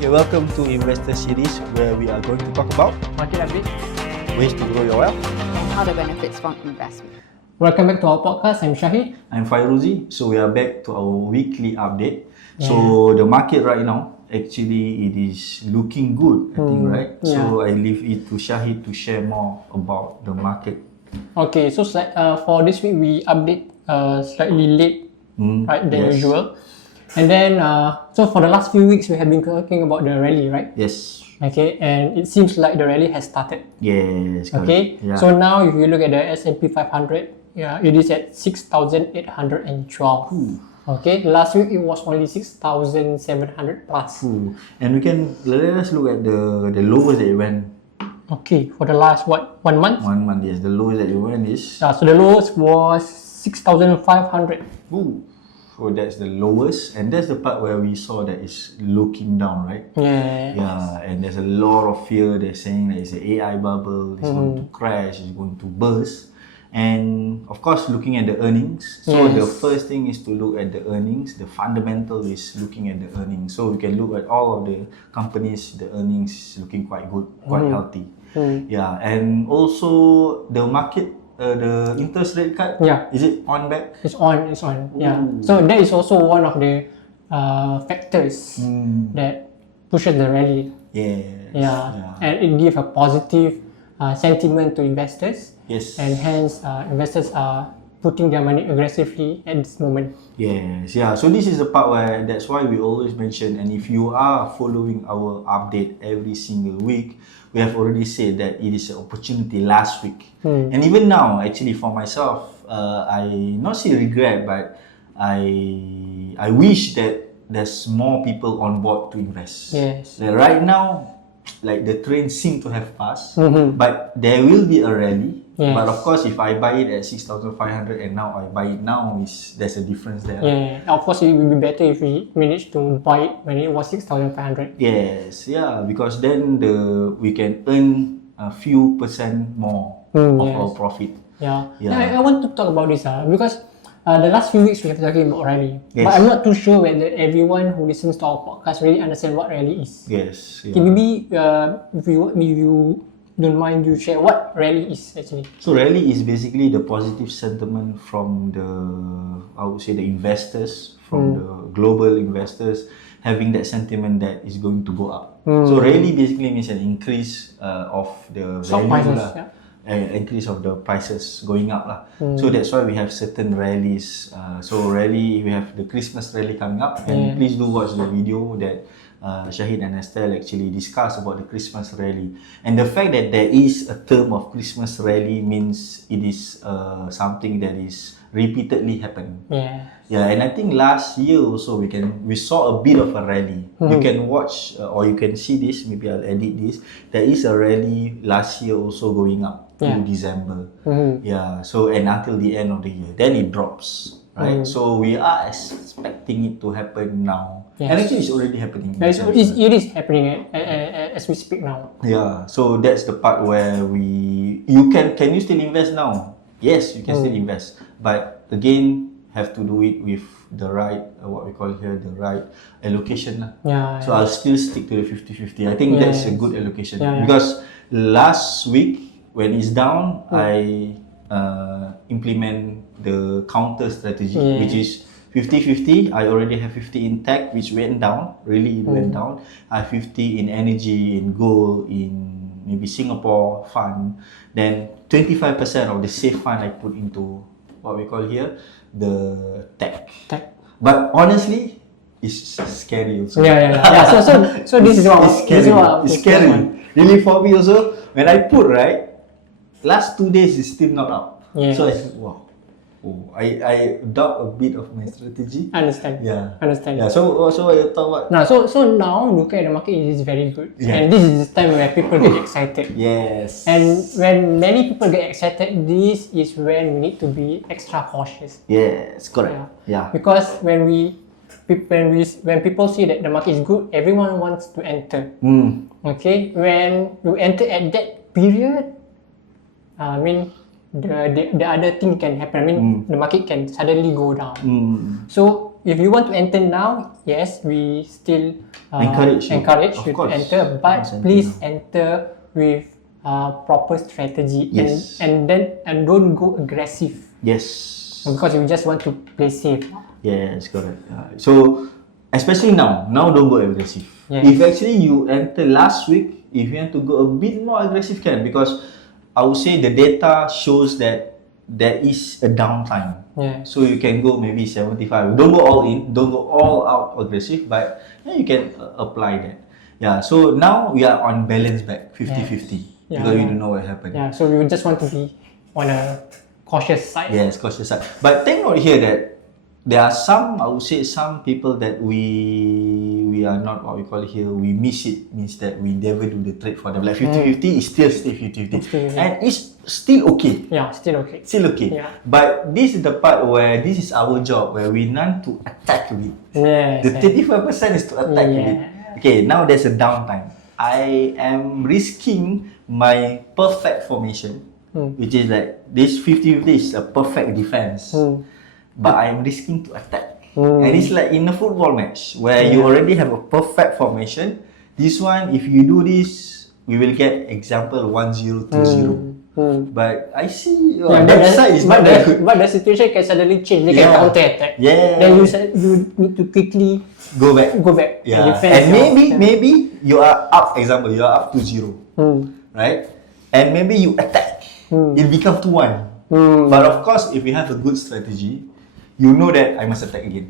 Okay, welcome to Investor Series, where we are going to talk about market update, ways to grow your wealth. and how the benefits from investment. Welcome back to our podcast. I'm Shahid. I'm Fairuzee. So we are back to our weekly update. So the market right now, actually, it is looking good, I think, right? So I leave it to Shahid to share more about the market. Okay, so for this week we update slightly late, right, than usual. And then, so for the last few weeks we have been talking about the rally, right? Yes. Okay, and it seems like the rally has started. Yes. Correct. Okay, so now if you look at the S&P 500, it is at 6,812. Okay, last week it was only 6,700 plus. And let us look at the lowest that it went. Okay, for the last 1 month? 1 month, yes. The lowest that it went is... So the lowest was 6,500. So that's the lowest, and that's the part where we saw that it's looking down, right? Yeah, and there's a lot of fear. They're saying that it's an AI bubble, it's going to crash, it's going to burst. And of course, looking at the earnings. So the first thing is to look at the earnings. The fundamental is looking at the earnings. So we can look at all of the companies, the earnings is looking quite good, quite healthy. Yeah, and also the market, the interest rate cut, is it on back? It's on. Yeah. So that is also one of the factors that pushes the rally. Yeah. And it gives a positive sentiment to investors. Yes. And hence, investors are putting their money aggressively at this moment. Yes. Yeah. So this is the part where that's why we always mention, and if you are following our update every single week, we have already said that it is an opportunity last week. And even now, actually, for myself, I not say regret, but I wish that there's more people on board to invest. Yes. Like right now, like the train seem to have passed, but there will be a rally. But of course, if I buy it at 6,500 and now I buy it now, there's a difference there. Yeah, of course it will be better if we manage to buy it when it was 6,500. Yes, yeah, because then we can earn a few percent more of our profit. Yeah. I want to talk about this because the last few weeks we have been talking about rally, but I'm not too sure whether everyone who listens to our podcast really understand what rally is. Yes. Yeah. Okay, maybe if you don't mind, you share what rally is actually. So rally is basically the positive sentiment from I would say the investors, from the global investors, having that sentiment that is going to go up. So rally basically means an increase of the value, increase of the prices going up lah. So that's why we have certain rallies. So rally, we have the Christmas rally coming up, and please do watch the video that Shahid and Estelle actually discuss about the Christmas rally. And the fact that there is a term of Christmas rally means it is something that is repeatedly happening. Yeah, and I think last year also we saw a bit of a rally. You can watch or you can see this, maybe I'll edit this. There is a rally last year also going up to December. Yeah, so and until the end of the year. Then it drops. Right, so we are expecting it to happen now, and actually it's already happening. It is happening as we speak now. Yeah, so that's the part where can you still invest now? Yes, you can still invest, but again have to do it with the right what we call here the right allocation. So I'll still stick to the 50-50. I think that's a good allocation because last week when it's down, I implement the counter strategy, which is 50-50. I already have 50 in tech, which went down. Really, it went down. I have 50 in energy, in gold, in maybe Singapore fund. Then 25% of the safe fund I put into what we call here the tech. But honestly, it's scary also. So this is what it's scary. Really for me also. When I put last 2 days is still not up. So I said, wow. I doubt a bit of my strategy. Understand. Yeah. So I thought what? So now look at the market, it is very good. And this is the time where people get excited. Yes. And when many people get excited, this is when we need to be extra cautious. Yes, correct. Yeah. Because when people see that the market is good, everyone wants to enter. Okay. When you enter at that period, I mean, the other thing can happen. I mean, the market can suddenly go down. So if you want to enter now, yes, we still Encourage you. Of you to course. enter, but Must enter please now. enter with proper strategy Yes. and don't go aggressive Yes. because you just want to play safe. Yes, correct. So, especially now don't go aggressive. Yes. If actually you enter last week, if you want to go a bit more aggressive, can, because I would say the data shows that there is a downtime. Yeah. So you can go maybe 75. Don't go all in, don't go all out aggressive, but you can apply that. Yeah. So now we are on balance back 50-50 Yeah. because we don't know what happened. Yeah, so we just want to be on a cautious side. Yes, cautious side. But take note here that there are some, I would say, some people that we are not what we call here, we miss it, means that we never do the trade for them. Like 50-50 is still 50-50. And it's still okay. Yeah, still okay. Still okay. Yeah. But this is the part where this is our job, where we learn to attack a bit. Yes. The 35% is to attack a bit. Yeah. Okay, now there's a downtime. I am risking my perfect formation, which is like this 50-50 is a perfect defense. But I'm risking to attack. And it's like in a football match where you already have a perfect formation. This one, if you do this, we will get example 1-0, 2-0. But I see your website is not that good. But the situation can suddenly change. They can Yeah. counter attack. Yeah. Then you need to quickly Go back. and Yeah. defend. And maybe you are up, example, you are up 2-0. Right? And maybe you attack. It becomes 2-1. But of course, if you have a good strategy, you know that I must attack again.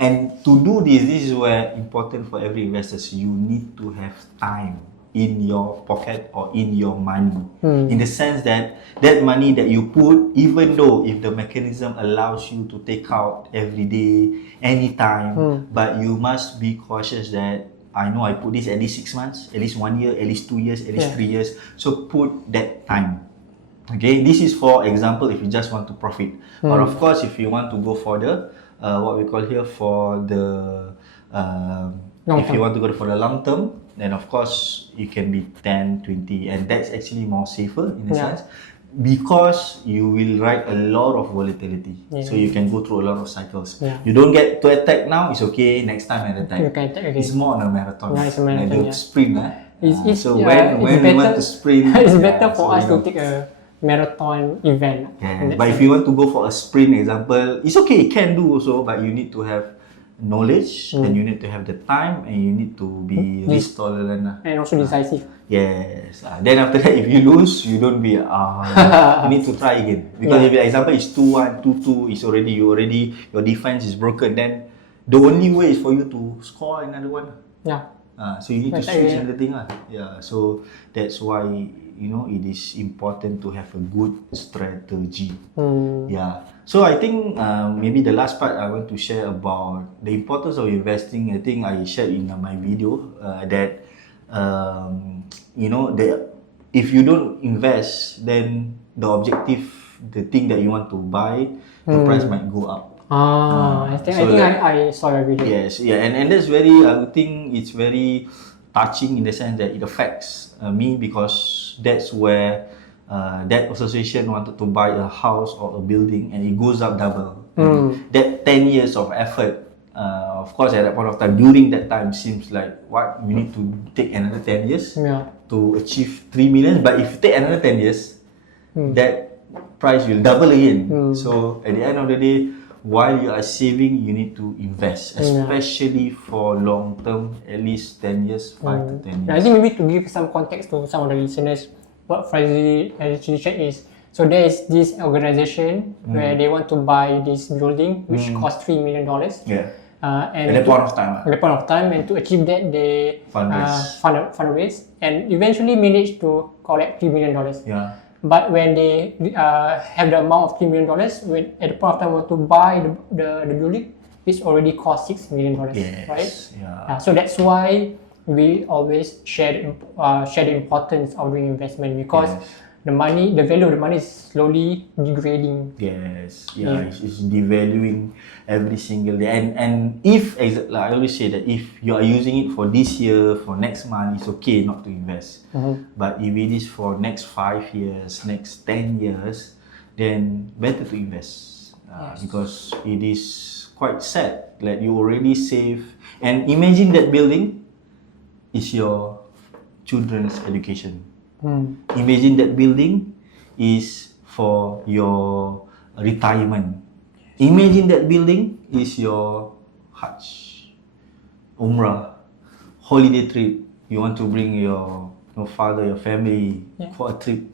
And to do this is where important for every investor. You need to have time in your pocket or in your money. In the sense that that money that you put, even though if the mechanism allows you to take out every day, anytime, but you must be cautious that I know I put this at least 6 months, at least 1 year, at least 2 years, at least 3 years. So put that time. Okay, this is for example if you just want to profit. Or of course, if you want to go for the what we call here for the if you want to go for the long term, then of course you can be 10, 20, and that's actually more safer in a sense because you will ride a lot of volatility. So you can go through a lot of cycles. You don't get to attack now, it's okay. Next time I attack. You can attack again. It's more on a marathon. Yeah, it's a marathon, Like the sprint. So it's when we better, want to sprint, it's better for so us you to know. take a marathon event. Yeah, but if you want to go for a sprint example, it's okay, you can do also, but you need to have knowledge, and you need to have the time, and you need to be risk tolerant. And also decisive. Yes. Then after that, if you lose, you don't be you need to try again. Because if the example is 2-1, 2-2, it's already your defense is broken, then the only way is for you to score another one. Yeah. So you need to switch another thing. Yeah. So that's why it is important to have a good strategy. Yeah. So I think maybe the last part I want to share about the importance of investing. I think I shared in my video that if you don't invest, then the objective, the thing that you want to buy, the price might go up. I think I saw your video. Yes, yeah, and that's very. I would think it's very touching in the sense that it affects me because that's where that association wanted to buy a house or a building and it goes up double. That 10 years of effort, of course, at that point of time, during that time, seems like what you need to take another 10 years to achieve 3 million. But if you take another 10 years, that price will double again. So at the end of the day, while you are saving, you need to invest, especially for long term, at least 10 years, 5 to 10 years. I think maybe to give some context to some of the listeners, what Fairuzee actually shared is, so there is this organization where they want to buy this building which costs $3 million. Yeah. And At that point of time. At that point of time, and to achieve that, they fundraise and eventually managed to collect $3 million. Yeah. But when they have the amount of $3 million, when at the point of time want to buy the building, it's already cost $6 million, Yes. right? Yeah. So that's why we always share the importance of doing investment because the value of the money is slowly degrading. Yes, it's devaluing every single day. And if, like I always say that if you are using it for this year, for next month, it's okay not to invest. But if it is for next 5 years, next 10 years, then better to invest because it is quite sad that you already save, and imagine that building is your children's education. Imagine that building is for your retirement. Imagine that building is your Hajj, Umrah, holiday trip. You want to bring your father, your family for a trip.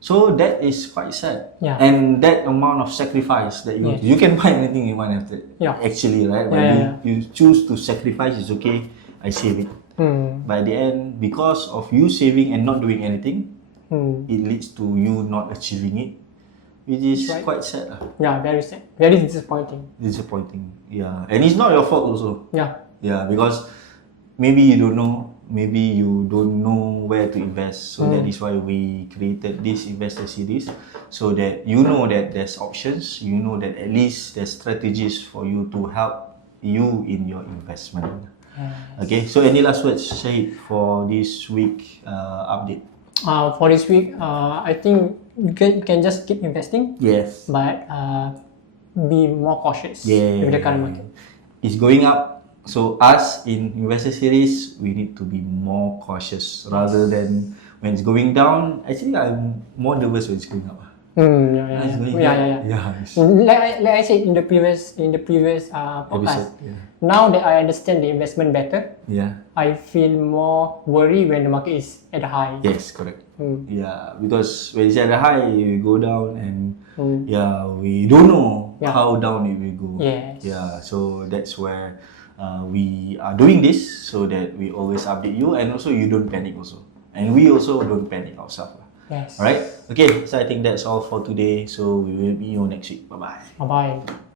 So that is quite sad. Yeah. And that amount of sacrifice that you can buy anything you want after. Yeah. Actually, right? When you choose to sacrifice, it's okay. I save it. But at the end, because of you saving and not doing anything, it leads to you not achieving it, which is quite sad. Yeah, very sad. Very disappointing. Disappointing. Yeah. And it's not your fault also. Yeah. Yeah, because maybe you don't know, where to invest. So that is why we created this investor series, so that you know that there's options, you know that at least there's strategies for you to help you in your investment. Okay, so any last words, Shahid, for this week update? For this week, I think you can just keep investing, Yes. but be more cautious with the current market. It's going up. So us in investor series, we need to be more cautious rather than when it's going down. Actually, I'm more nervous when it's going up. It's going up. Like I said in the previous podcast. Now that I understand the investment better, I feel more worried when the market is at the high. Yes, correct. Yeah, because when it's at the high, you go down and we don't know how down it will go. Yes. Yeah, so that's where we are doing this, so that we always update you, and also you don't panic also. And we also don't panic ourselves. Yes. Alright? Okay, so I think that's all for today. So we will meet you next week. Bye-bye. Bye-bye.